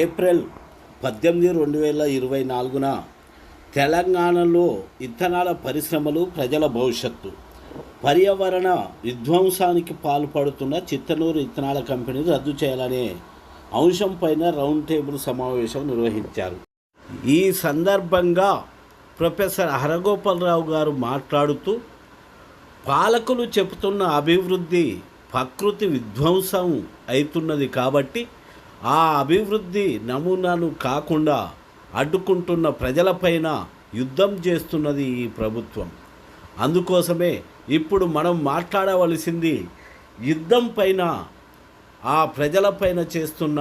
April పద్దెనిమిది రెండు వేల ఇరవై నాలుగున తెలంగాణలో ఇత్తనాల పరిశ్రమలు ప్రజల భవిష్యత్తు. పర్యావరణ విధ్వంసానికి పాల్పడుతున్న చిత్తనూరు ఇత్తనాల కంపెనీ రద్దు చేయాలనే అంశంపైన రౌండ్ టేబుల్ సమావేశం నిర్వహించారు. ఈ సందర్భంగా ప్రొఫెసర్ హరగోపాలరావు గారు మాట్లాడుతూ పాలకులు చెబుతున్న అభివృద్ధి ప్రకృతి విధ్వంసం అవుతున్నది కాబట్టి ఆ అభివృద్ధి నమూనాను కాకుండా అడ్డుకుంటున్న ప్రజలపైన యుద్ధం చేస్తున్నది ఈ ప్రభుత్వం. అందుకోసమే ఇప్పుడు మనం మాట్లాడవలసింది యుద్ధం పైన ఆ ప్రజలపైన చేస్తున్న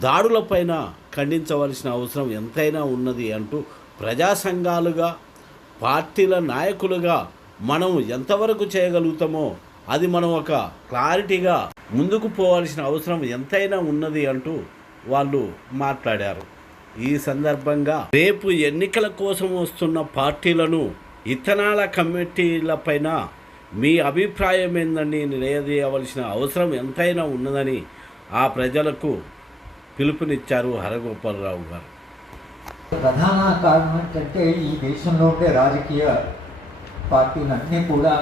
దాడులపైన ఖండించవలసిన అవసరం ఎంతైనా ఉన్నది అంటూ ప్రజా సంఘాలుగా పార్టీల నాయకులుగా మనం ఎంతవరకు చేయగలుగుతామో అది మనం ఒక క్లారిటీగా ముందుకు పోవాల్సిన అవసరం ఎంతైనా ఉన్నది అంటూ వాళ్ళు మాట్లాడారు. ఈ సందర్భంగా రేపు ఎన్నికల కోసం వస్తున్న పార్టీలను ఇథనాల కమిటీలపైన మీ అభిప్రాయం ఏందని నిలదీయవలసిన అవసరం ఎంతైనా ఉన్నదని ఆ ప్రజలకు పిలుపునిచ్చారు హరగోపాలరావు గారు. ప్రధాన కారణం ఏంటంటే ఈ దేశంలో ఉండే రాజకీయ పార్టీలన్నీ కూడా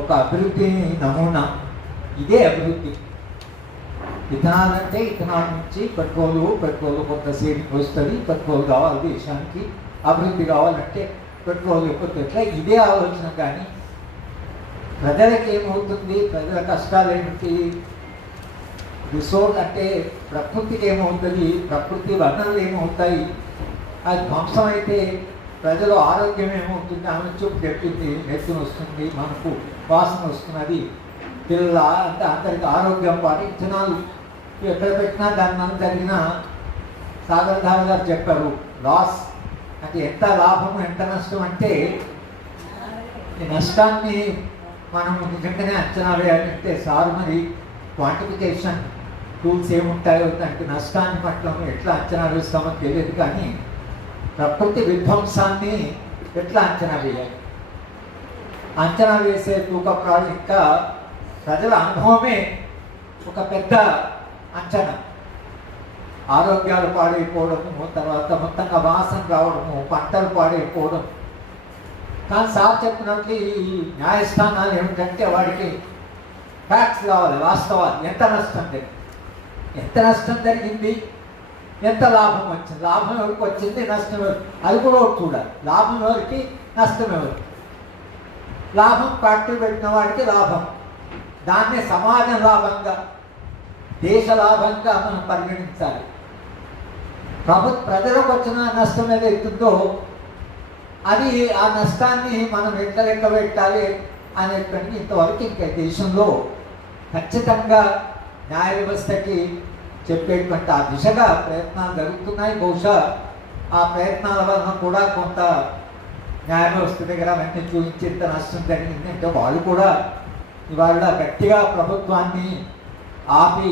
ఒక అభివృద్ధి నమూనా. ఇదే అభివృద్ధి. ఇథనాల్ అంటే ఇథనాల్ నుంచి పెట్రోలు పెట్రోల్ కొంత సేవింగ్ వస్తుంది పెట్రోల్ కావాలి దేశానికి. అభివృద్ధి కావాలంటే పెట్రోల్ ఎక్కువ ఎట్లా ఇదే ఆలోచన కానీ ప్రజలకు ఏమవుతుంది ప్రజల కష్టాలు ఏమిటి రిసోర్స్ అంటే ప్రకృతికి ఏమవుతుంది ప్రకృతి వర్ణనలు ఏమవుతాయి అది ధ్వంసం అయితే ప్రజలు ఆరోగ్యం ఏమవుతుంది ఆమె చూపు చెప్పింది నెత్తున వస్తుంది మనకు వాసన వస్తున్నది. పిల్లల అంటే అందరికి ఆరోగ్యం పాటు ఇత్తనాలు ఎక్కడ పెట్టినా దాని అంత జరిగిన సాగర్ గారు చెప్పారు లాస్ అంటే ఎంత లాభం ఎంత నష్టం అంటే ఈ నష్టాన్ని మనం నిజంగానే అంచనా వేయాలంటే సార్ మరి క్వాంటిఫికేషన్ టూల్స్ ఏముంటాయో దానికి నష్టాన్ని పట్ల ఎట్లా అంచనా వేస్తామో తెలియదు కానీ ప్రకృతి విధ్వంసాన్ని ఎట్లా అంచనా వేయాలి? అంచనా వేసే తూకప్రాలు ఇంకా ప్రజల అనుభవమే ఒక పెద్ద అంచనా. ఆరోగ్యాలు పాడైపోవడము తర్వాత మొత్తంగా వాసన రావడము పంటలు పాడైపోవడం. కానీ సార్ చెప్పినట్లు ఈ న్యాయస్థానాలు ఏమిటంటే వాడికి ఫ్యాక్ట్స్ కావాలి వాస్తవాలు. ఎంత నష్టం జరిగింది ఎంత నష్టం జరిగింది? ఎంత లాభం వచ్చింది? లాభం ఎవరికి వచ్చింది? నష్టం ఎవరికి? అది కూడా ఒకటి చూడాలి. లాభం ఎవరికి? నష్టం ఎవరికి? లాభం ఫ్యాక్టరీ పెట్టిన వాడికి లాభం. దాన్నే సమాజం లాభంగా దేశ లాభంగా మనం పరిగణించాలి. ప్రభుత్వ ప్రజలకు వచ్చిన నష్టం ఏదైతుందో అది ఆ నష్టాన్ని మనం ఎట్లా లెక్క పెట్టాలి అనేటువంటి ఇంతవరకు ఇంకా దేశంలో ఖచ్చితంగా న్యాయ వ్యవస్థకి చెప్పేటువంటి ఆ దిశగా ప్రయత్నాలు జరుగుతున్నాయి. బహుశా ఆ ప్రయత్నాల వలన కూడా కొంత న్యాయ వ్యవస్థ దగ్గర వెంటనే చూపించి ఇంత నష్టం జరిగింది. అంటే వాళ్ళు కూడా ఇవాళ గట్టిగా ప్రభుత్వాన్ని ఆపి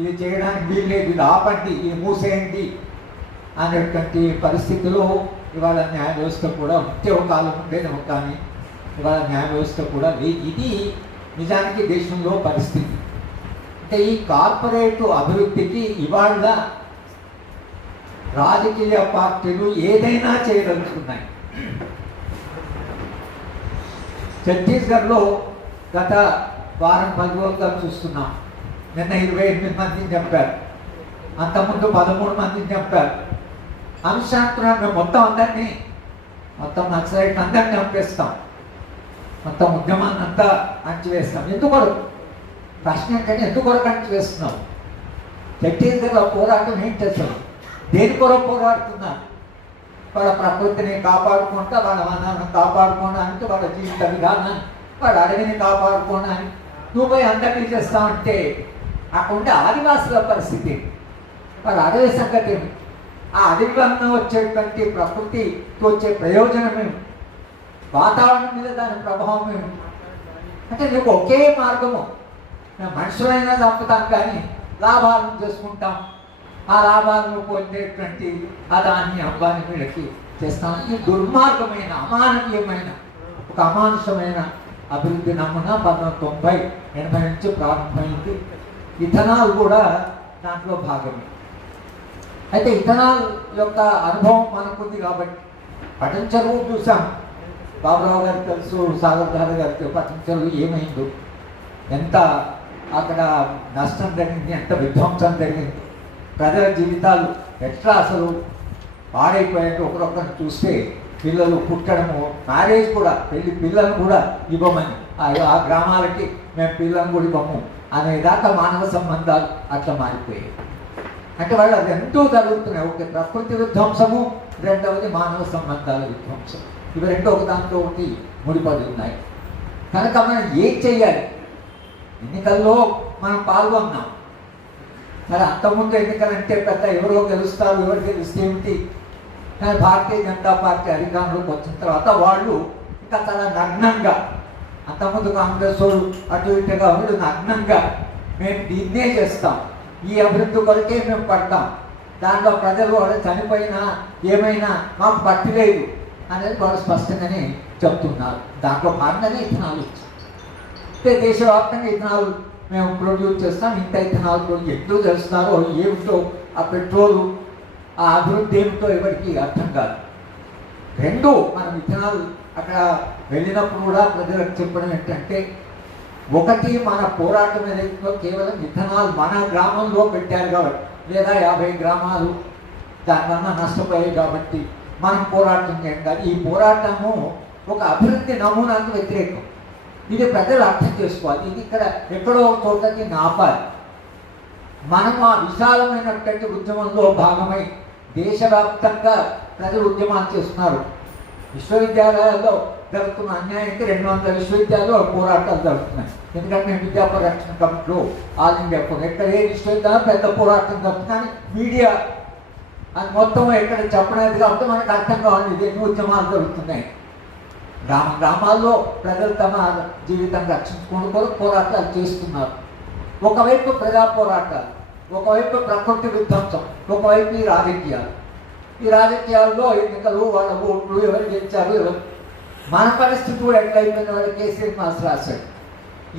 ఇది చేయడానికి వీల్లేదు ఇది ఆపండి ఇది మూసేయండి అనేటువంటి పరిస్థితిలో ఇవాళ న్యాయ వ్యవస్థ కూడా ఉంటే ఒక కాలం ఉండేదేమో కానీ ఇవాళ న్యాయ వ్యవస్థ కూడా లేదు. ఇది నిజానికి దేశంలో పరిస్థితి. అంటే ఈ కార్పొరేట్ అభివృద్ధికి ఇవాళ రాజకీయ పార్టీలు ఏదైనా చేయదలుచుకున్నాయి. ఛత్తీస్గఢ్లో గత వారం పది రోజులుగా చూస్తున్నాం. నిన్న ఇరవై ఎనిమిది మందిని చంపారు. అంతకుముందు పదమూడు మందిని చంపారు. అనుశాంతరాన్ని మొత్తం అందరినీ మొత్తం నక్సలైట్ అందరినీ చంపేస్తాం. మొత్తం ఉద్యమాన్ని అంతా అణచివేస్తాం ఎందుకొరకు ప్రశ్న ఏంటంటే ఎందుకొరకు అణచివేస్తున్నాం ఛత్తీస్గఢ్లో పోరాటం ఏంటి అసలు దేని కొరకు పోరాడుతున్నా వాళ్ళ ప్రకృతిని కాపాడుకుంటా వాళ్ళ వనాలను కాపాడుకోవడానికి వాళ్ళ జీవిత విధానాన్ని వాళ్ళ అడవిని కాపాడుకోవడానికి నువ్వు పోయి అందరినీ చేస్తావంటే అక్కడ ఉండే ఆదివాసుల పరిస్థితి. వాళ్ళ అడవి సంగతి ఆ అడవి వలన వచ్చేటువంటి ప్రకృతికి వచ్చే ప్రయోజనమే వాతావరణం మీద దాని ప్రభావం అంటే నీకు ఒకే మార్గము. మనుషులైనా చంపుతాం కానీ లాభాలను చేసుకుంటాం. ఆ లాభాలను పొందేటువంటి అదాన్ని అంబానీ వీళ్ళకి చేస్తాం. ఈ దుర్మార్గమైన అమానవీయమైన ఒక అమానుషమైన అభివృద్ధి నమూనా పంతొమ్మిది తొంభై ఎనభై నుంచి ప్రారంభమైంది. ఇథనాల్ కూడా దాంట్లో భాగమే. అయితే ఇథనాల్ యొక్క అనుభవం మనకుంది కాబట్టి పటం చెరువు చూసాం బాబురావు గారికి తెలుసు సాగర్ గారు గారికి పటం చెరువు ఏమైందో ఎంత అక్కడ నష్టం జరిగింది ఎంత విధ్వంసం జరిగింది. ప్రజల జీవితాలు ఎట్లా అసలు పాడైపోయాక ఒకరొకరిని చూస్తే పిల్లలు పుట్టడము మ్యారేజ్ కూడా పెళ్ళి పిల్లలు కూడా ఇవ్వమని ఆ- ఆ గ్రామాలకి మేము పిల్లలను కూడా ఇవ్వము అనేదాకా మానవ సంబంధాలు అట్లా మారిపోయాయి. అంటే వాళ్ళు అది ఎంతో జరుగుతున్నాయి. ఒకటి ప్రకృతి విధ్వంసము రెండవది మానవ సంబంధాల విధ్వంసం. ఇవి రెండు ఒక దాంట్లో ఒకటి ముడిపడి ఉన్నాయి. కనుక మనం ఏం చెయ్యాలి? ఎన్నికల్లో మనం పాల్గొన్నాం. మరి అంతకుముందు ఎన్నికలంటే పెద్ద ఎవరో గెలుస్తారు ఎవరు గెలిస్తే ఏమిటి? కానీ భారతీయ జనతా పార్టీ అధికారంలోకి వచ్చిన తర్వాత వాళ్ళు ఇంకా చాలా నగ్నంగా అంతకుముందు కాంగ్రెస్ వాళ్ళు అటు ఇటుగా వాళ్ళు నగ్నంగా మేము దీన్నే చేస్తాం. ఈ అభివృద్ధి కొరకే మేము పడతాం. దాంట్లో ప్రజలు వాళ్ళు చనిపోయినా ఏమైనా మాకు పట్టలేదు అనేది వాళ్ళు స్పష్టంగానే చెప్తున్నారు. దాంట్లో భాగంగానే ఇతను ఇచ్చారు అంటే దేశవ్యాప్తంగా ఇథనాల్ మేము ప్రొడ్యూస్ చేస్తాం. ఇంత ఇథనాల్ గురించి ఎందుకు తెలుస్తున్నారో ఏమిటో ఆ పెట్రోల్ ఆ అభివృద్ధి ఏమిటో ఎవరికి అర్థం కాదు. రెండు మనం ఇథనాల్ అక్కడ వెళ్ళినప్పుడు కూడా ప్రజలకు చెప్పడం ఏంటంటే ఒకటి మన పోరాటం ఏదైతుందో కేవలం ఇథనాల్ మన గ్రామంలో పెట్టారు కాబట్టి లేదా యాభై గ్రామాలు దానివల్ల నష్టపోయాయి కాబట్టి మనం పోరాటం చేయండి. ఈ పోరాటము ఒక అభివృద్ధి నమూనాకు వ్యతిరేకం. ఇది ప్రజలు అర్థం చేసుకోవాలి. ఇది ఇక్కడ ఎక్కడో ఒక నాపాలి. దీన్ని మనం ఆ విశాలమైనటువంటి ఉద్యమంలో భాగమై దేశవ్యాప్తంగా ప్రజలు ఉద్యమాలు చేస్తున్నారు. విశ్వవిద్యాలయాల్లో జరుగుతున్న అన్యాయానికి రెండు వందల విశ్వవిద్యాలయాలు పోరాటాలు జరుగుతున్నాయి. ఎందుకంటే మేము విద్యా పరిరక్షణ కమిటీలో ఆల్ ఇండియా ఎక్కడ ఏ విశ్వవిద్యాలయం పెద్ద పోరాటం జరుగుతుంది కానీ మీడియా అది మొత్తం ఎక్కడ చెప్పలేదు కాబట్టి మనకు అర్థం కావాలి ఇది ఎన్ని ఉద్యమాలు జరుగుతున్నాయి. గ్రామ గ్రామాల్లో ప్రజలు తమ జీవితం రక్షించుకుని కొరకు పోరాటాలు చేస్తున్నారు. ఒకవైపు ప్రజా పోరాటాలు ఒకవైపు ప్రకృతి విధ్వంసం ఒకవైపు ఈ రాజకీయాలు. ఈ రాజకీయాల్లో ఎన్నికలు వాళ్ళ ఓట్లు ఎవరు గెలిచారు ఎవరు మన పరిస్థితి కూడా ఎట్లయిపోయిన వాళ్ళు కేసీఆర్ మాస్ రాశాడు.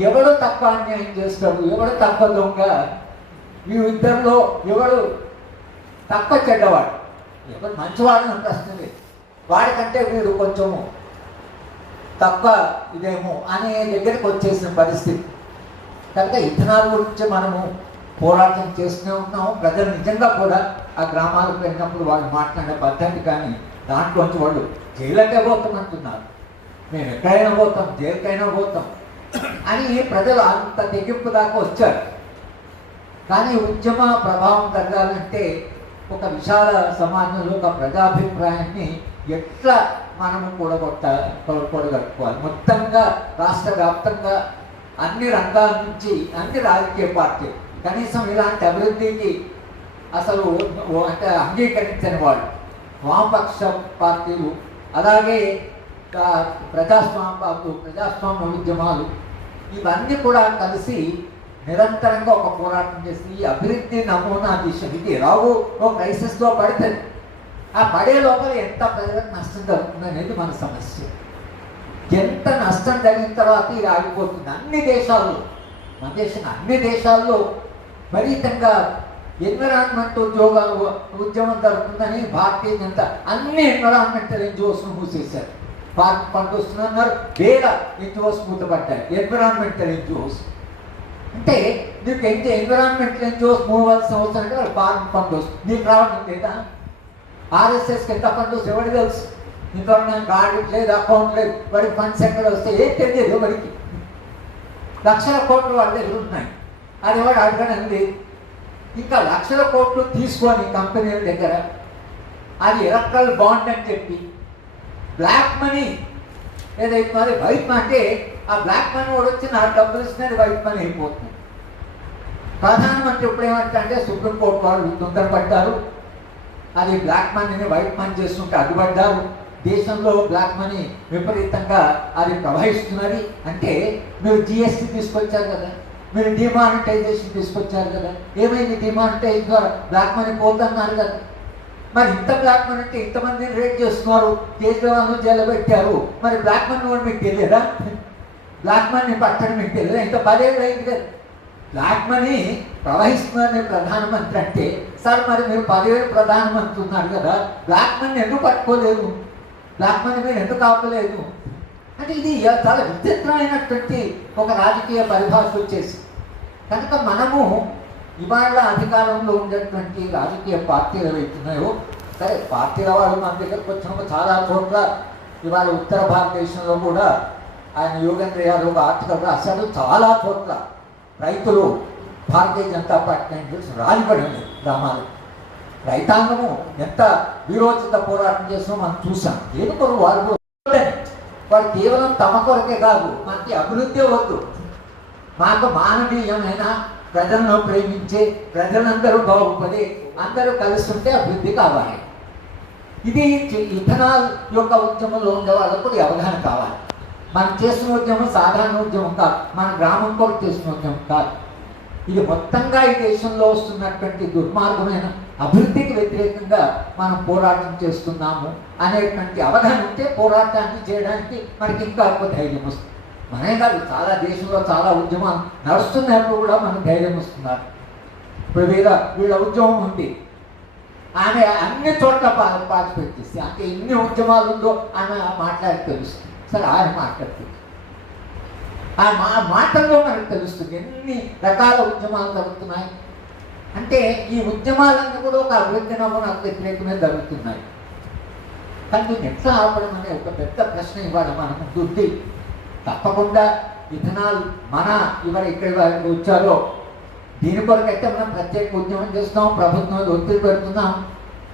ఎవడు తక్కువ అన్యాయం చేస్తాడు ఎవడు తక్కువ దొంగ ఈ ఇద్దరిలో ఎవడు తక్కువ చెడ్డవాడు. ఎవరు మంచివాడు ప్రశ్న లేదు వాడికంటే వీడు కొంచెము తక్కువ ఇదేమో అనే దగ్గరికి వచ్చేసిన పరిస్థితి. కనుక ఇథనాల్ గురించి మనము పోరాటం చేస్తూనే ఉన్నాము. ప్రజలు నిజంగా కూడా ఆ గ్రామాలకు వెళ్ళినప్పుడు వాళ్ళు మాట్లాడే పద్ధతి కానీ దాంట్లోంచి వాళ్ళు జైలకే పోతామంటున్నారు మేము ఎక్కడైనా పోతాం జైలుకైనా పోతాం అని ప్రజలు అంత తెగింపు దాకా వచ్చారు. కానీ ఉద్యమ ప్రభావం తగ్గాలంటే ఒక విశాల సమాజంలో ఒక ప్రజాభిప్రాయాన్ని ఎట్లా మనము కూడగొట్ట కూడగట్టుకోవాలి మొత్తంగా రాష్ట్ర వ్యాప్తంగా అన్ని రంగాల నుంచి అన్ని రాజకీయ పార్టీ కనీసం ఇలాంటి అభివృద్ధికి అసలు ఓ- అంటే అంగీకరించని వాళ్ళు. వామపక్ష పార్టీలు అలాగే ఆ, ప్రజాస్వామ్య ప్రజాస్వామ్య ఉద్యమాలు ఇవన్నీ కూడా కలిసి నిరంతరంగా ఒక పోరాటం చేసి ఈ అభివృద్ధి నమూనా దిశ ఇది. రావు ఒక క్రైసిస్లో పడుతుంది ఆ పడే లోపల ఎంత ప్రజలకు నష్టం జరుగుతుంది అనేది మన సమస్య. ఎంత నష్టం జరిగిన తర్వాత ఇది ఆగిపోతుంది. అన్ని దేశాల్లో మన దేశం అన్ని దేశాల్లో విపరీతంగా ఎన్విరాన్మెంట్ ఉద్యోగ ఉద్యమం జరుగుతుందని భారతీయ జనతా అన్ని ఎన్విరాన్మెంటల్ ఎన్జిఓస్ మూసేశారు. పార్క్ ఫండ్ వస్తున్నారు వేల ఎన్జిఓస్ మూతపడ్డాయి. Environmental NGOs. అంటే నీకు ఎంత ఎన్విరాన్మెంటల్ ఎన్జిఓస్ మూవాల్సిన అవసరం అంటే వాళ్ళు పార్క్ ఫండ్ వస్తుంది. నీకు రావడం లేదా? ఆర్ఎస్ఎస్కి ఎంత ఫండ్ ఎవరికి తెలుసు? ఇంకా గాడి లేదు అకౌంట్ లేదు. మరి ఫండ్స్ ఎక్కడ వస్తే ఏం తెలియదు వాడికి లక్షల కోట్లు వాళ్ళ దగ్గర ఉన్నాయి. అది వాడు అడగనండి ఇంకా లక్షల కోట్లు తీసుకొని కంపెనీల దగ్గర అది ఎలక్ట్రల్ బాండ్ అని చెప్పి బ్లాక్ మనీ ఏదైతే మరి వైట్ మనీ అంటే ఆ బ్లాక్ మనీ కూడా వచ్చి నాకు డబ్బులు ఇస్తున్నది వైట్ మనీ అయిపోతుంది. ప్రధానమంత్రి ఇప్పుడు ఏమంటారంటే సుప్రీంకోర్టు వాళ్ళు తొందరపడ్డారు. అది బ్లాక్ మనీని వైట్ మనీ చేస్తుంటే అడ్డుపడ్డారు దేశంలో బ్లాక్ మనీ విపరీతంగా అది ప్రవహిస్తున్నది. అంటే మీరు జిఎస్టీ తీసుకొచ్చారు కదా. మీరు డిమానిటైజేషన్ తీసుకొచ్చారు కదా. ఏమైంది? డిమానిటైజ్ ద్వారా బ్లాక్ మనీ పోతున్నారు కదా. మరి ఇంత బ్లాక్ మనీ అంటే ఇంతమందిని రేట్ చేస్తున్నారు. కేజ్రీవాల్ను జైలు పెట్టారు. మరి బ్లాక్ మనీ కూడా మీకు తెలియదా? బ్లాక్ మనీ పట్టడం మీకు తెలియదా? ఇంత పదేళ్ళు అయింది కదా. బ్లాక్ మనీ ప్రవహిస్తుందని ప్రధానమంత్రి అంటే సార్ మరి మీరు పదివేలు ప్రధానమంత్రి ఉన్నారు కదా. బ్లాక్ మనీ ఎందుకు పట్టుకోలేదు? బ్లాక్ మనీ మీరు ఎందుకు ఆపలేదు? అంటే ఇది చాలా విచిత్రమైనటువంటి ఒక రాజకీయ పరిభాష వచ్చేసి. కనుక మనము ఇవాళ అధికారంలో ఉండేటువంటి రాజకీయ పార్టీలు ఏవైతున్నాయో సరే పార్టీల వాళ్ళు మన దగ్గరకు వచ్చినప్పుడు చాలా చోట్ల ఇవాళ ఉత్తర భారతదేశంలో కూడా ఆయన యోగేంద్ర యాదవ్ ఆర్టికల్ రాశాడు చాలా చోట్ల. రైతులు భారతీయ జనతా పార్టీ అని తెలిసి గ్రామాలు. రైతాంగము ఎంత విరోచిత పోరాటం చేసినా మనం చూసాం. ఏదో కొరకు వాళ్ళు వారు కేవలం తమ కొరకే కాదు మనకి అభివృద్ధి వద్దు మాకు మానవీయమైన ప్రజలను ప్రేమించే ప్రజలందరూ బాగుపడి అందరూ కలుస్తుంటే అభివృద్ధి కావాలి. ఇది ఇథనాల్ యొక్క ఉద్యమంలో ఉండే వాళ్ళకు కూడా అవగాహన కావాలి. మనం చేస్తున్న ఉద్యమం సాధారణ ఉద్యమం కాదు. మన గ్రామం కొరకు చేసిన ఉద్యమం కాదు. ఇది మొత్తంగా ఈ దేశంలో వస్తున్నటువంటి దుర్మార్గమైన అభివృద్ధికి వ్యతిరేకంగా మనం పోరాటం చేస్తున్నాము అనేటువంటి అవగాహన ఉంటే పోరాటాన్ని చేయడానికి మనకి ఇంకా ఎక్కువ ధైర్యం వస్తుంది. మనే కాదు చాలా దేశంలో చాలా ఉద్యమాలు నడుస్తున్నప్పుడు కూడా మనకు ధైర్యం వస్తున్నారు. ఇప్పుడు వీళ్ళ వీళ్ళ ఉద్యమం ఉంది. ఆమె అన్ని చోట్ల పా- పార్టిసిపేట్ అంటే ఎన్ని ఉద్యమాలు ఉందో ఆమె మాట్లాడి తెలుస్తుంది. సరే ఆయన మాట్లాడుతుంది. ఆ మా మాటల్లో మనకు తెలుస్తుంది ఎన్ని రకాల ఉద్యమాలు జరుగుతున్నాయి. అంటే ఈ ఉద్యమాలన్నీ కూడా ఒక అభివృద్ధి నమూనాకు వ్యతిరేకమే జరుగుతున్నాయి. కానీ దీన్ని ఎట్లా ఆపడం అనే ఒక పెద్ద ప్రశ్న ఇవాళ మన ముందుంది తప్పకుండా ఇథనాల్ మన ఇవాళ ఇక్కడ వారికి వచ్చారో దీని కొరకైతే మనం ప్రత్యేక ఉద్యమం చేస్తాం ప్రభుత్వం ఒత్తిడి పెడుతున్నాం.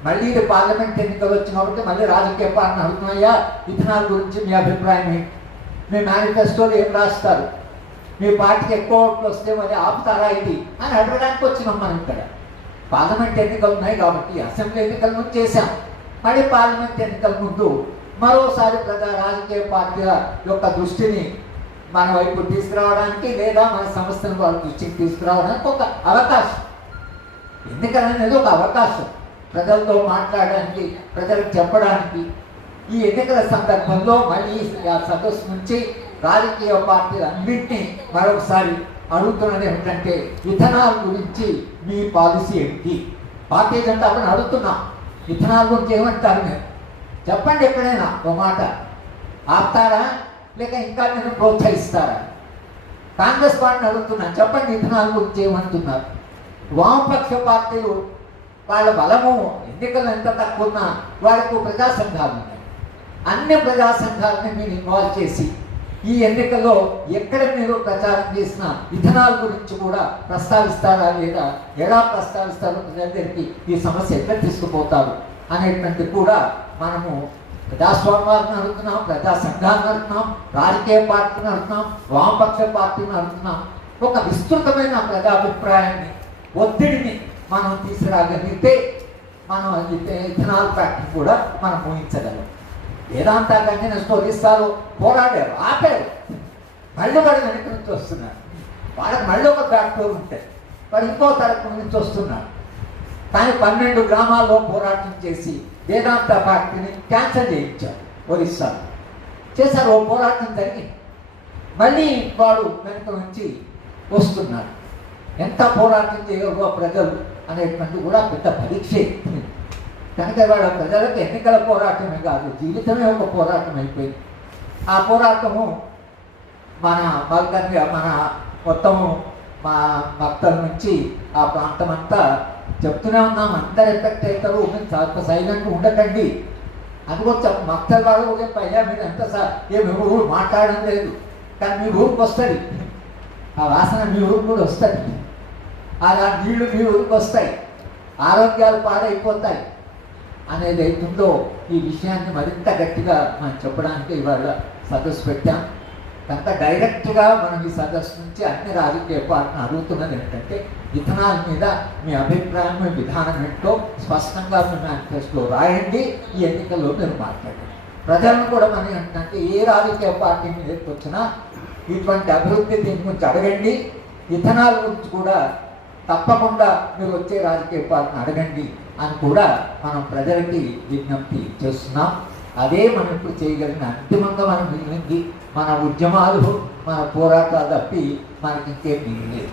మళ్ళీ పార్లమెంట్ ఎన్నికలు వచ్చిన కాబట్టి మళ్ళీ రాజకీయ పాలన అడుగుతున్నాయా ఇథనాల్ గురించి మీ అభిప్రాయం ఏంటి? మీ మేనిఫెస్టోలో ఏం రాస్తారు? మీ పార్టీకి ఎక్కువ ఓట్లు వస్తే మరి ఆపుతారా ఇది? అని అడగడానికి వచ్చినాం మనం ఇక్కడ. పార్లమెంట్ ఎన్నికలు ఉన్నాయి కాబట్టి అసెంబ్లీ ఎన్నికల ముందు చేశాం. మళ్ళీ పార్లమెంట్ ఎన్నికల ముందు మరోసారి ప్రజా రాజకీయ పార్టీల యొక్క దృష్టిని మన వైపు తీసుకురావడానికి లేదా మన సంస్థను వాళ్ళ దృష్టికి తీసుకురావడానికి ఒక అవకాశం. ఎన్నికలు అనేది ఒక అవకాశం. ప్రజలతో మాట్లాడడానికి ప్రజలకు చెప్పడానికి ఈ ఎన్నికల సందర్భంలో మళ్ళీ ఆ సదస్సు నుంచి రాజకీయ పార్టీలు అన్నింటినీ మరొకసారి అడుగుతున్నది ఏమిటంటే ఇథనాల్ గురించి మీ పాలసీ ఏంటి? భారతీయ జనతా పార్టీ అడుగుతున్నాం. ఇథనాల్ గురించి ఏమంటారు మీరు? చెప్పండి ఎక్కడైనా ఒక మాట. ఆపుతారా? లేక ఇంకా నేను ప్రోత్సహిస్తారా? కాంగ్రెస్ పార్టీని అడుగుతున్నాను చెప్పండి ఇథనాల్ గురించి ఏమంటున్నారు? వామపక్ష పార్టీలు వాళ్ళ బలము ఎన్నికలు ఎంత తక్కువ ఉన్నా వాళ్ళకు ప్రజా సంఘాలు అన్ని ప్రజా సంఘాలని మీరు ఇన్వాల్వ్ చేసి ఈ ఎన్నికల్లో ఎక్కడ మీరు ప్రచారం చేసిన విధానాల గురించి కూడా ప్రస్తావిస్తారా లేదా ఎలా ప్రస్తావిస్తారో ప్రజలందరికీ దగ్గరికి ఈ సమస్య ఎక్కడ తీసుకుపోతారు అనేటువంటి కూడా మనము ప్రజాస్వామ్యాలను అడుగుతున్నాం ప్రజా సంఘాలను అడుగుతున్నాం రాజకీయ పార్టీని అడుగుతున్నాం వామపక్ష పార్టీని అడుగుతున్నాం. ఒక విస్తృతమైన ప్రజాభిప్రాయాన్ని ఒత్తిడిని మనం తీసుకురాగలిగితే మనం ఇథనాల్ ఫ్యాక్టరీ కూడా మనం ఊహించగలం. వేదాంత గంజన స్టోరిస్తారు పోరాడారు ఆపారు. మళ్ళీ వాడు వెనక నుంచి వస్తున్నారు వాళ్ళకి మళ్ళీ ఒక ఫ్యాక్టరీ ఉంటాయి వాడు ఇంకో తరపు నుంచి వస్తున్నారు కానీ పన్నెండు గ్రామాల్లో పోరాటం చేసి వేదాంత ఫ్యాక్టరీని క్యాన్సల్ చేయించారు ఒరిస్సాలో. చేశారు ఓ పోరాటం జరిగింది. మళ్ళీ వాడు వెనుక నుంచి వస్తున్నారు ఎంత పోరాటం చేయగలరో ప్రజలు అనేటువంటి కూడా పెద్ద పరీక్షే. కనుక వాళ్ళ ప్రజలకు ఎన్నికల పోరాటమే కాదు జీవితమే ఒక పోరాటం అయిపోయింది. ఆ పోరాటము మన మల్కర్ని మన మొత్తము మా భక్తుల నుంచి ఆ ప్రాంతం అంతా చెప్తూనే ఉన్నాం. అందరు ఎఫెక్ట్ అవుతారు మీరు చాలా సైలెంట్ ఉండకండి. అది కూడా వాళ్ళు కూడా చెప్పయ్యా మీరు ఎంత సార్ ఏ మీ ఊరు మాట్లాడడం లేదు కానీ మీ ఊరికి వస్తుంది. ఆ వాసన మీ ఊరికి కూడా వస్తుంది. అలా నీళ్ళు మీ ఊరికి వస్తాయి. ఆరోగ్యాలు పాడైపోతాయి. అనేది అవుతుందో ఈ విషయాన్ని మరింత గట్టిగా మనం చెప్పడానికి ఇవాళ సదస్సు పెట్టాం. కనుక డైరెక్ట్గా మనం ఈ సదస్సు నుంచి అన్ని రాజకీయ పార్టీని అడుగుతున్నది ఏంటంటే ఇథనాల్ మీద మీ అభిప్రాయం మీ విధానం ఏంటో స్పష్టంగా మీ మేనిఫెస్టో రాయండి ఈ ఎన్నికల్లో మీరు మాట్లాడండి. ప్రజలను కూడా మనం ఏంటంటే ఏ రాజకీయ పార్టీ మీద వచ్చినా ఇటువంటి అభివృద్ధి దీని గురించి అడగండి. ఇథనాల గురించి కూడా తప్పకుండా మీరు వచ్చే రాజకీయ పార్టీని అడగండి. అని కూడా మనం ప్రజలకి విజ్ఞప్తి చేస్తున్నాం. అదే మనం ఇప్పుడు చేయగలిగిన అంతిమంగా మనం మిగిలింది మన ఉద్యమాలు మన పోరాటాలు తప్పి మనకి ఇంకేం మిగిలేదు